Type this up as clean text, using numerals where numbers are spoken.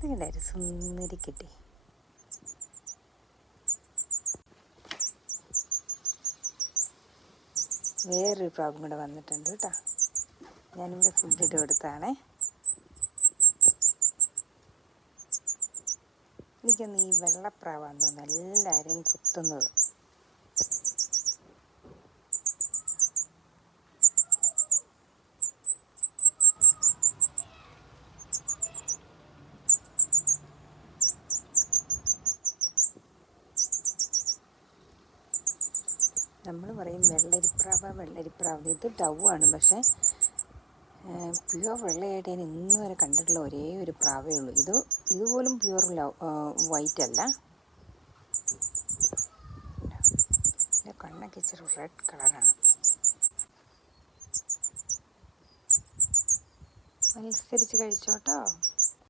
ഇതിങ്ങനെ സുന്ദരി കിട്ടി. വേറൊരു പ്രാവും കൂടെ വന്നിട്ടുണ്ട് കേട്ടോ. ഞാനിവിടെ ഫുഡ് ഇട്ട് കൊടുത്താണേ. എനിക്കൊന്ന് ഈ വെള്ളപ്രാവാന്ന് തോന്നുന്നു എല്ലാവരെയും കുത്തുന്നത്. നമ്മൾ പറയും വെള്ളരിപ്രാവ്. ഇത് ഡവാണ്, പക്ഷേ പ്യുവർ വെള്ളയായിട്ട് ഞാൻ ഇന്ന് വരെ കണ്ടിട്ടുള്ള ഒരേ ഒരു പ്രാവേ ഉള്ളൂ. ഇതുപോലും പ്യുവർ വൈറ്റ് അല്ല. എൻ്റെ കണ്ണൊക്കെ ഇച്ചിരി റെഡ് കളറാണ്. മത്സരിച്ച് കഴിച്ചോട്ടോ.